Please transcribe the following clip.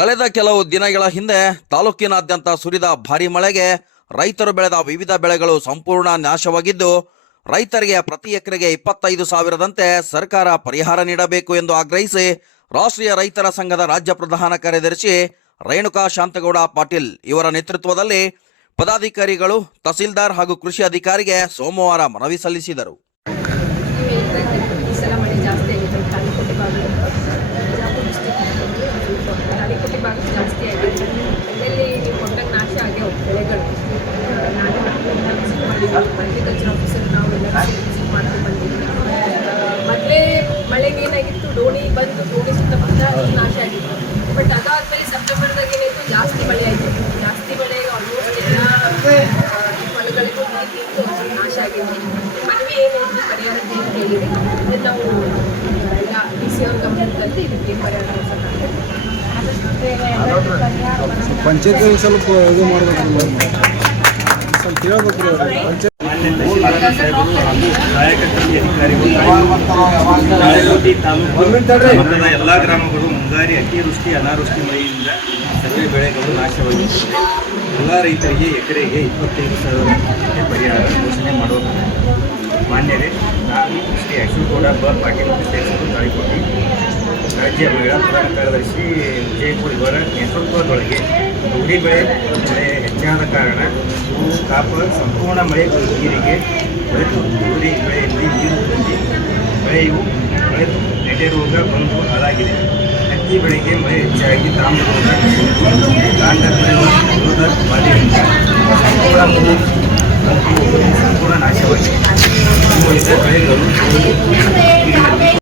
ಕಳೆದ ಕೆಲವು ದಿನಗಳ ಹಿಂದೆ ತಾಲೂಕಿನಾದ್ಯಂತ ಸುರಿದ ಭಾರಿ ಮಳೆಗೆ ರೈತರು ಬೆಳೆದ ವಿವಿಧ ಬೆಳೆಗಳು ಸಂಪೂರ್ಣ ನಾಶವಾಗಿದ್ದು, ರೈತರಿಗೆ ಪ್ರತಿ ಎಕರೆಗೆ ಇಪ್ಪತ್ತೈದು ಸಾವಿರದಂತೆ ಸರ್ಕಾರ ಪರಿಹಾರ ನೀಡಬೇಕು ಎಂದು ಆಗ್ರಹಿಸಿ ರಾಷ್ಟ್ರೀಯ ರೈತರ ಸಂಘದ ರಾಜ್ಯ ಪ್ರಧಾನ ಕಾರ್ಯದರ್ಶಿ ರೇಣುಕಾ ಶಾಂತಗೌಡ ಪಾಟೀಲ್ ಇವರ ನೇತೃತ್ವದಲ್ಲಿ ಪದಾಧಿಕಾರಿಗಳು, ತಹಸೀಲ್ದಾರ್ ಹಾಗೂ ಕೃಷಿ ಅಧಿಕಾರಿಗೆ ಸೋಮವಾರ ಮನವಿ ಸಲ್ಲಿಸಿದರು ನೀವು ಹೇಳ್ದಂಗೆ ಈ ಸಲ ಮಳೆ ಜಾಸ್ತಿ ಆಗಿದೆ ತಾಳಿಕೋಟೆ ಭಾಗ ಬಿಜಾಪುರ ಡಿಸ್ಟಿಕ್ ತಾಳಿಕೋಟೆ ಭಾಗ ಜಾಸ್ತಿ ಆಗಿದೆ ಅಲ್ಲಲ್ಲಿ ನೀವು ಕೊಟ್ಟಂಗೆ ನಾಶ ಆಗೇ ಹೋಗಿ ಬೆಳೆಗಳು ನಾನು ವಿಸಿಟ್ ಮಾಡಿದ್ವಿ ಅಗ್ರಿಕಲ್ಚರ್ ಆಫೀಸರ್ ನಾವು ಎಲ್ಲ ವಿಸಿಟ್ ಮಾಡ್ಕೊಂಡು ಬಂದಿದ್ವಿ ಮೊದಲೇ ಮಳೆಗೆ ಏನಾಗಿತ್ತು ಡೋಣಿ ಬಂದು ಡೋಣಿ ಸುತ್ತಮುತ್ತ ನಾಶ ಆಗಿತ್ತು ಬಟ್ ಅದಾದಮೇಲೆ ಸೆಪ್ಟೆಂಬರ್ದಾಗ ಏನಾಯಿತು ಜಾಸ್ತಿ ಮಳೆ ಆಯಿತು ಜಾಸ್ತಿ ಮಳೆ ಆಲ್ಮೋಸ್ಟ್ ಎಲ್ಲ ಹೊಲಗಳಿಗೂ ನೀರು ನಾಶ ಆಗಿದೆ ಮನವಿ ಏನಾಯಿತು ಪರಿಹಾರ ಅಂತ ಕೇಳಿದೆ ಅದನ್ನು ನಾವು ಎಲ್ಲ ಡಿ ಸಿ ಅವ್ರ ಗಮನದಲ್ಲಿ ಇದಕ್ಕೆ ಪರಿಹಾರ ಪಂಚಾಯತ್ ಸ್ವಲ್ಪ ಇದು ಮಾಡ್ಬೇಕಲ್ಲ ಸ್ವಲ್ಪ ಹೇಳ್ಬೇಕ್ರಿ ಸಹಾಯಕ ಕೃಷಿ ಅಧಿಕಾರಿಗಳು ಎಲ್ಲ ಗ್ರಾಮಗಳು ಮುಂಗಾರಿ ಅತಿವೃಷ್ಟಿ ಅನಾವೃಷ್ಟಿ ಮಳೆಯಿಂದ ಸಕಲ ಬೆಳೆಗಳು ನಾಶವಾಗಿರುತ್ತದೆ ಎಲ್ಲ ರೈತರಿಗೆ ಎಕರೆಗೆ ಇಪ್ಪತ್ತೈದು ಸಾವಿರ ರೂಪಾಯಿ ಪರಿಹಾರ ಘೋಷಣೆ ಮಾಡುವ ಮಾನ್ಯರೇ ನಾನು ಶ್ರೀ ಅಶ್ವಗೌಡ ಬ ಪಾಟೀಲ್ ಅಧ್ಯಕ್ಷರು ತಾಳಿಕೋಟಿ ರಾಜ್ಯ ಮಹಿಳಾ ಪ್ರಧಾನ ಕಾರ್ಯದರ್ಶಿ ವಿಜಯಪುರ ಇವರ ನೇತೃತ್ವದೊಳಗೆ ತೊಗರಿ ಬೆಳೆ ಹೆಚ್ಚಾದ ಕಾರಣ ಕಾಪ ಸಂಪೂರ್ಣ ಮಳೆ ನೀರಿಗೆ ಬೆಳೆದು ತೊಗರಿ ಬೆಳೆಯಲ್ಲಿ ನೀರು ತುಂಬಿ ಬೆಳೆಯು ಬೆಳೆದು ನೆಟೆ ರೋಗ ಬಂದು ಹಾಳಾಗಿದೆ. ಹತ್ತಿ ಬೆಳೆಗೆ ಮಳೆ ಹೆಚ್ಚಾಗಿ ತಾಮ್ರ ಸಂಪೂರ್ಣ ಸಂಪೂರ್ಣ ನಾಶವಾಗಿದೆ.